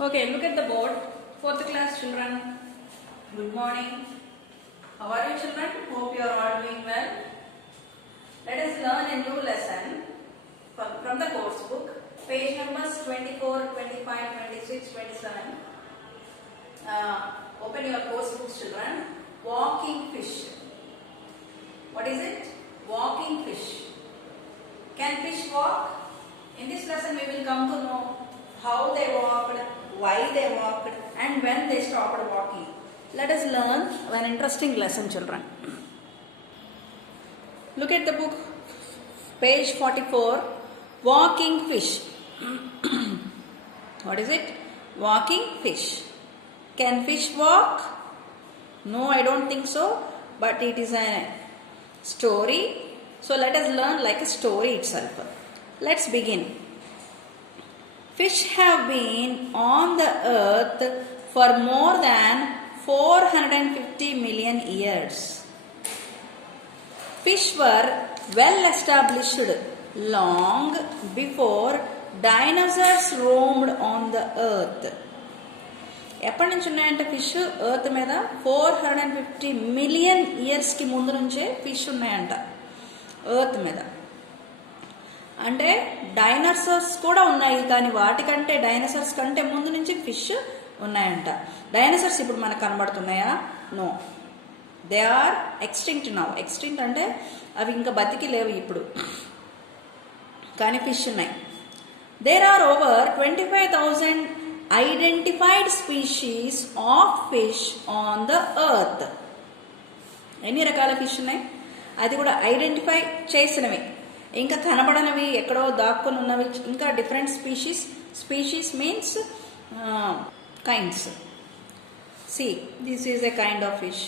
Okay, look at the board. Fourth class children. Good morning. How are you children? Hope you are all doing well. Let us learn a new lesson from the course book. Page numbers 24, 25, 26, 27. Open your course books children. Walking fish. What is it? Walking fish. Can fish walk? In this lesson we will come to know how they walked, why they walked, and when they stopped walking. Let us learn an interesting lesson children. Look at the book, page 44, walking fish. What is it? Walking fish. Can fish walk? No, I don't think so, but it is a story. So let us learn like a story itself. Let's begin. Fish have been on the earth for more than 450 million years. Fish were well established long before dinosaurs roamed on the earth. ఎప్పటి నుంచి ఉన్నాయంటే fish earth మీద 450 మిలియన్ ఇయర్స్కి ముందు నుంచే ఫిష్ ఉన్నాయంట ఎర్త్ మీద. అంటే డైనోసార్స్ కూడా ఉన్నాయి, కానీ వాటికంటే డైనోసార్స్ కంటే ముందు నుంచి ఫిష్ ఉన్నాయంట. డైనోసార్స్ ఇప్పుడు మనకు కనబడుతున్నాయా? No, they are extinct now. Extinct అంటే అవి ఇంకా బతికి లేవు ఇప్పుడు, కానీ ఫిష్ ఉన్నాయి. There are over 25,000 identified species of fish on the earth. ఎన్ని రకాల ఫిష్ ఉన్నాయి? అది కూడా ఐడెంటిఫై చేసినవి, ఇంకా కనబడనివి, ఎక్కడో దాక్కుని ఉన్నవి, ఇంకా different species. Species means kinds. See, this is a kind of fish,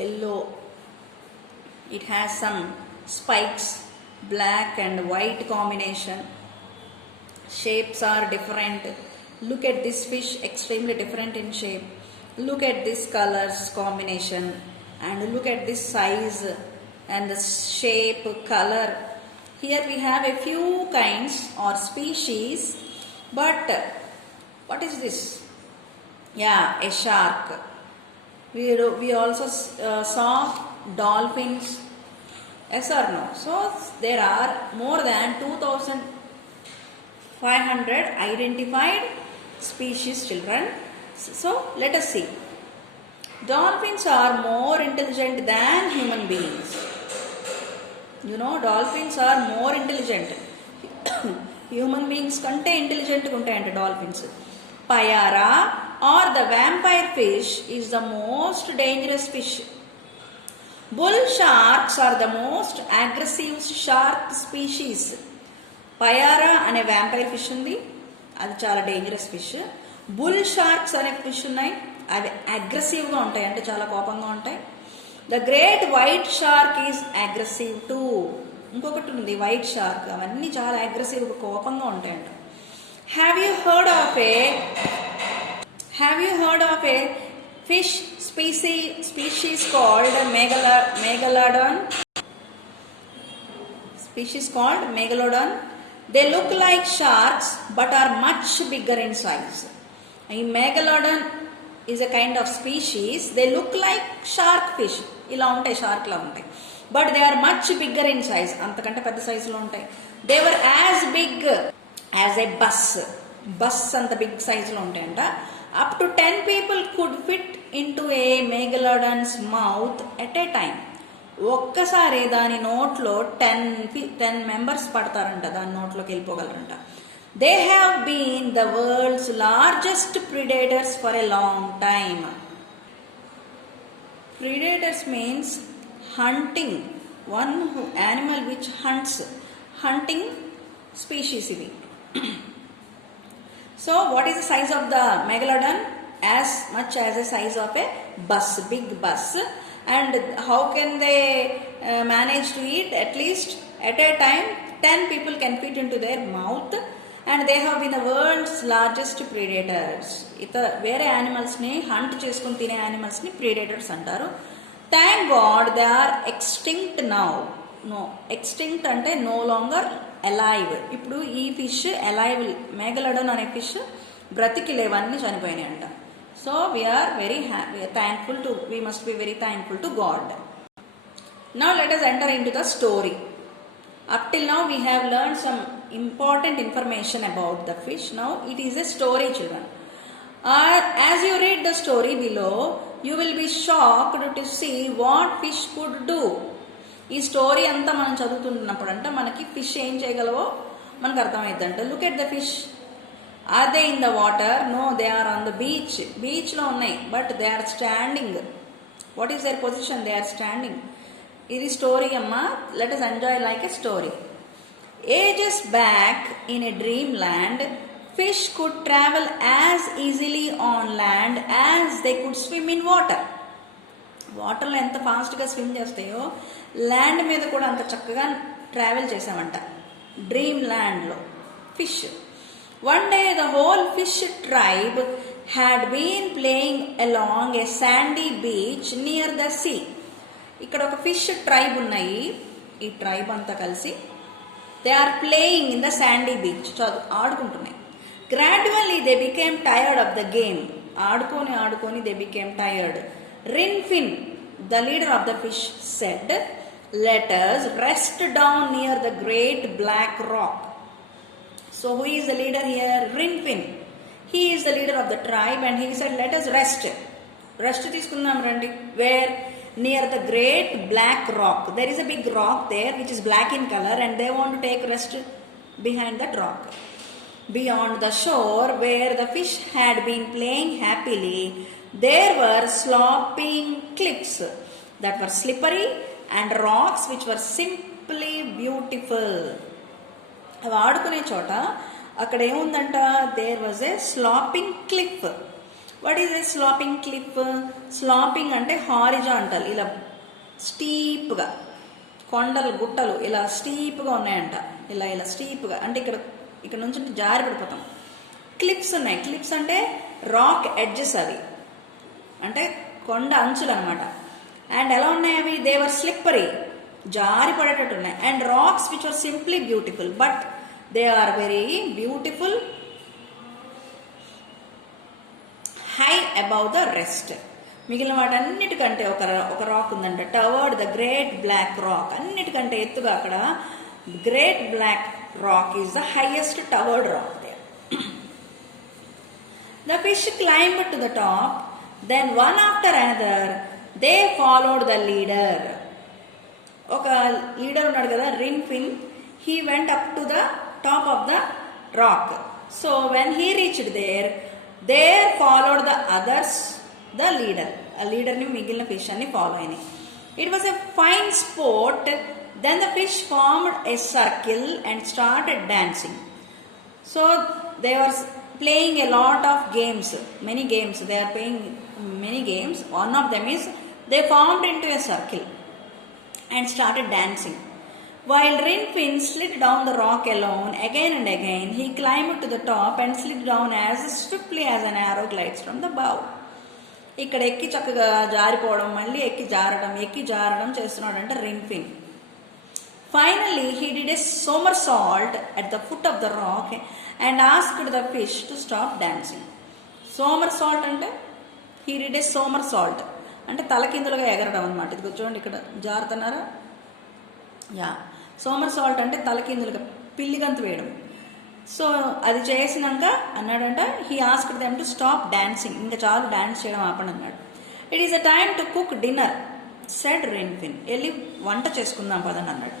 yellow. It has some spikes, black and white combination. Shapes are different. Look at this fish, extremely different in shape. Look at this colors combination and look at this size and the shape, color. Here we have a few kinds or species, but what is this? Yeah, a shark. We also saw dolphins. Yes or no? So there are more than 2,500 identified species children. So let us see. Dolphins are more intelligent than human beings. You know, dolphins are more intelligent. Human beings kante intelligent untayante dolphins. Payara or the vampire fish is the most dangerous fish. Bull sharks are the most aggressive shark species. Payara ane vampire fish undi, అది చాలా dangerous fish. Bull sharks అనే fish ఉన్నాయి, అవి అగ్రెసివ్గా ఉంటాయి, అంటే చాలా కోపంగా ఉంటాయి. The great white shark is aggressive too. ఇంకొకటి ఉంది వైట్ షార్క్, అవన్నీ చాలా అగ్రెసివ్గా కోపంగా ఉంటాయంట. Have you heard of a fish species called megalodon. They look like sharks but are much bigger in size. A megalodon is a kind of species. They look like shark fish. ఇలా ఉంటాయి, షార్క్ లా ఉంటాయి, but they are much bigger in size. అంతకంటే పెద్ద సైజులో ఉంటాయి. They were as big as a bus అంత బిగ్ సైజులో ఉంటాయంట. Up to 10 people could fit into a megalodon's mouth at a time. ఒక్కసారి దాని నోట్లో 10 మెంబర్స్ పడతారంట, దాని నోట్లోకి వెళ్ళిపోగలరంట. They have been the world's largest predators for a long time. Predators means hunting, one animal which hunting species ఇవి. So what is the size of the megalodon? As much as the size of a bus, big bus. And how can they manage to eat? At least at a time 10 people can fit into their mouth, and they have been the world's largest predators. వేరే యానిమల్స్ని hunt చేసుకుని తినే యానిమల్స్ని predators అంటారు. Thank God they are extinct now. No, extinct అంటే no longer alive. ఇప్పుడు ఈ fish alive, మెగలోడన్ అనే ఫిష్ బ్రతికి లేవన్నీ చనిపోయినాయి అంట. So we're very thankful to we must be very thankful to God. Now let us enter into the story. Up till now we have learned some important information about the fish. Now it is a story, children. As you read the story below, you will be shocked to see what fish could do. ఈ story అంతా మనం చదువుతున్నప్పుడు అంటే మనకి fish ఏం చేయగలవో మనకు అర్థమైందంట. Look at the fish. Are they in the water? No, they are on the beach. బీచ్లో ఉన్నాయి, but they are standing. What is their position? They are standing. ఇది స్టోరీ అమ్మా. Let us enjoy like a story. Ages back in a dreamland, fish could travel as easily on land as they could swim in water. వాటర్లో ఎంత ఫాస్ట్గా స్విమ్ చేస్తాయో ల్యాండ్ మీద కూడా అంత చక్కగా ట్రావెల్ చేసామంట డ్రీమ్ ల్యాండ్లో fish. One day the whole fish tribe had been playing along a sandy beach near the sea. ఇక్కడ ఒక ఫిష్ ట్రైబ్ ఉన్నాయి. ఈ ట్రైబ్ అంతా కలిసి they are playing in the sandy beach. ఆడుకుంటున్నాయి. Gradually they became tired of the game. ఆడుకొని they became tired. Rinfin, the leader of the fish, said, "Let us rest down near the great black rock." So who is the leader here? Rinfin. He is the leader of the tribe and he said, "Let us rest." Rest తీసుకుందాం రండి. Where? Near the great black rock. There is a big rock there which is black in color and they want to take rest behind that rock. Beyond the shore where the fish had been playing happily, there were sloping cliffs that were slippery and rocks which were simply beautiful. అవి ఆడుకునే చోట అక్కడ ఏముందంట? There was a slapping cliff. What is a slapping cliff? Slapping అంటే horizontal, ఇలా స్టీప్గా కొండలు గుట్టలు ఇలా స్టీప్గా ఉన్నాయంట. ఇలా స్టీప్గా అంటే ఇక్కడ నుంచి జారి పడిపోతాం. క్లిప్స్ ఉన్నాయి. క్లిప్స్ అంటే రాక్ ఎడ్జెస్, అవి అంటే కొండ అంచులు అనమాట. అండ్ ఎలా ఉన్నాయి అవి? దే వర్ స్లిప్పరీ, జారి పడేటట్టు ఉన్నాయి. And rocks which are simply beautiful, but they are very beautiful high above the rest. మిగిలిన వాటన్నిటికంటే ఒక రాక్ ఉందంట. Towered the great black rock. అన్నిటికంటే ఎత్తుగా అక్కడ great black rock is the highest towered rock there. The fish climbed to the top. Then one after another they followed the leader. ఒక లీడర్ ఉన్నాడు కదా, రిన్ఫిన్. He went up to the top of the rock. So when he reached there followed the others the leader. ఆ లీడర్ని మిగిలిన ఫిష్ అన్ని ఫాలో అయినాయి. It was a fine sport. Then the fish formed a circle and started dancing. So they were playing a lot of games, many games. They are playing many games. One of them is they formed into a circle and started dancing. While Rinfin slid down the rock alone again and again, he climbed to the top and slid down as swiftly as an arrow glides from the bow. ఇక్కడ ఎక్కి చక్కగా జారిపోవడం, మళ్ళీ ఎక్కి జారడం చేస్తున్నాడంటే రిన్ఫిన్. Finally, he did a somersault at the foot of the rock and asked the fish to stop dancing. Somersault అంటే he did a somersault అంటే తలకిందులుగా ఎగరడం అనమాట. ఇది చూడండి, ఇక్కడ జారుతున్నారా? సోమర్సాల్ట్ అంటే తలకిందులుగా పిల్లిగంతు వేయడం. సో అది చేసినాక అన్నాడంట, he asked them to stop dancing. ఇంకా చాలు డాన్స్ చేయడం ఆపండి అన్నాడు. It is a time to cook dinner said Rinfin. వెళ్ళి వంట చేసుకుందాం పదండి అన్నాడు.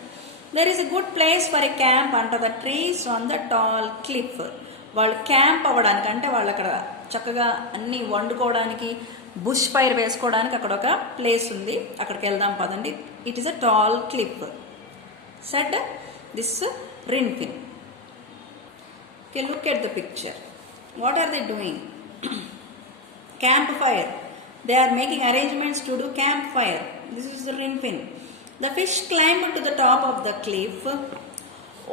There is a good place for a camp under the trees on the tall cliff. వాళ్ళు క్యాంప్ అవ్వడానికి అంటే వాళ్ళు అక్కడ చక్కగా అన్ని వండుకోవడానికి, బుష్ ఫైర్ వేసుకోవడానికి అక్కడ ఒక ప్లేస్ ఉంది, అక్కడికి వెళ్దాం పదండి. It is a tall cliff said this Rinfin. Okay, look at the picture. What are they doing? Campfire. They are making arrangements to do campfire. This is the Rinfin. The fish climbed to the top of the cliff,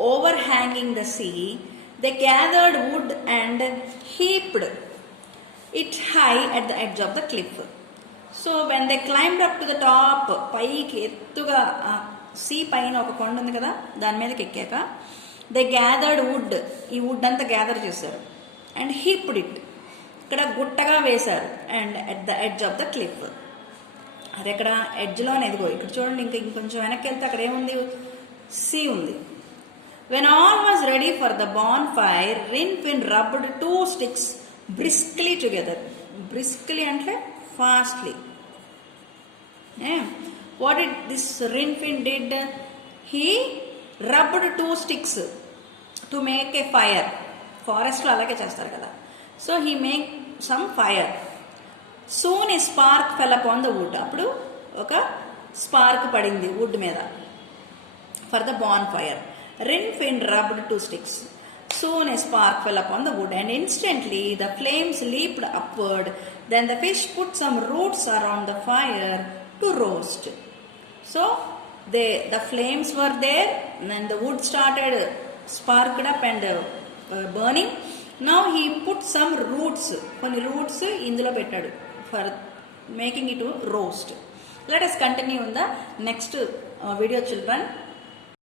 overhanging the sea. They gathered wood and heaped it high at the edge of the cliff. So when they climbed up to the top, పైకి ఎత్తుగా సీ పైన ఒక కొండ ఉంది కదా, దాని మీదకి ఎక్కాక దే గ్యాదర్డ్ వుడ్. ఈ వుడ్ అంతా గ్యాదర్ చేశారు. అండ్ హీ పుట్ ఇట్, ఇక్కడ గుట్టగా వేశారు, and at the edge of the cliff. అది ఎక్కడ ఎడ్జ్లోనే, ఎదిగో ఇక్కడ చూడండి, ఇంకొంచెం వెనక్కి వెళ్తే అక్కడ ఏముంది, సీ ఉంది. When all was ready for the bonfire, Rinfin rubbed 2 sticks briskly together. Briskly అంటే fastly. What did this Rinfin did? He rubbed 2 sticks to make a fire. Forest లో అలాగే చేస్తారు కదా. So he made some fire. Soon a spark fell upon the wood. అప్పుడు ఒక స్పార్క్ పడింది వుడ్ మీద. For the bonfire, Rinfin rubbed 2 sticks. Soon a spark fell upon the wood, and instantly the flames leaped upward. Then the fish put some roots around the fire to roast. So the flames were there, and the wood started sparked up and burning. Now he put some roots, కొన్ని roots ఇందులో పెట్టాడు for making it to roast. Let us continue in the next video, children.